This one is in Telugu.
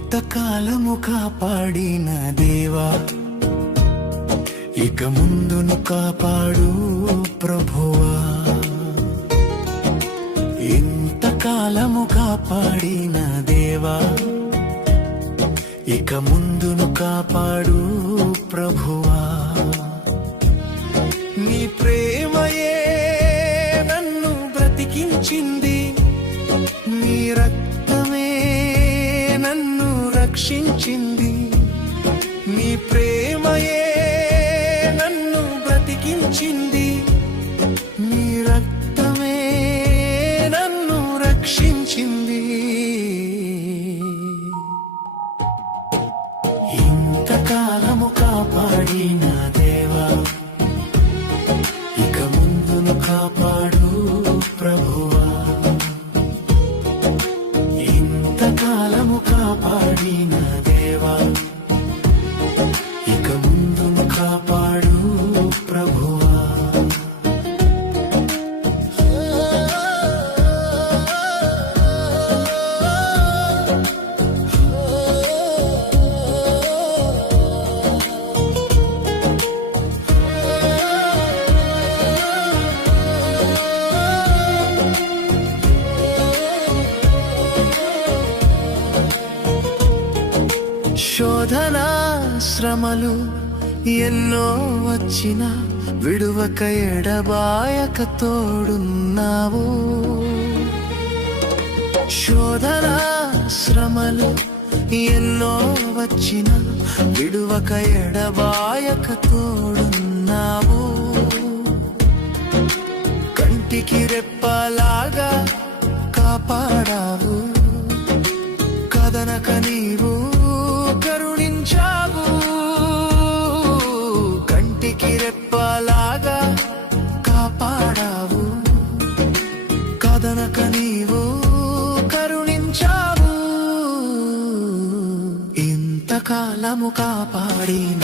ఇంతకాలము కాపాడిన దేవా ఇక ముందును కాపాడు ప్రభువా. ఇంతకాలము కాపాడిన దేవా ఇక ముందును కాపాడు ప్రభువా. రక్షించింది. నీ ప్రేమయే నన్ను బ్రతికించింది. నీ రక్తమే నన్ను రక్షించింది. ఇంతకాలము కాపాడిన దేవా ఇక ముందును కాపాడు ప్రభువా. ఇంతకాలము కాపాడిన దేవా శోధన శ్రమలు ఎన్నో వచ్చిన విడువక ఎడబాయక తోడున్నావు. శోధన శ్రమలు ఎన్నో వచ్చిన విడువక ఎడబాయక తోడున్నావు. కంటికి రెప్ప ఇంతకాలము కాపాడిన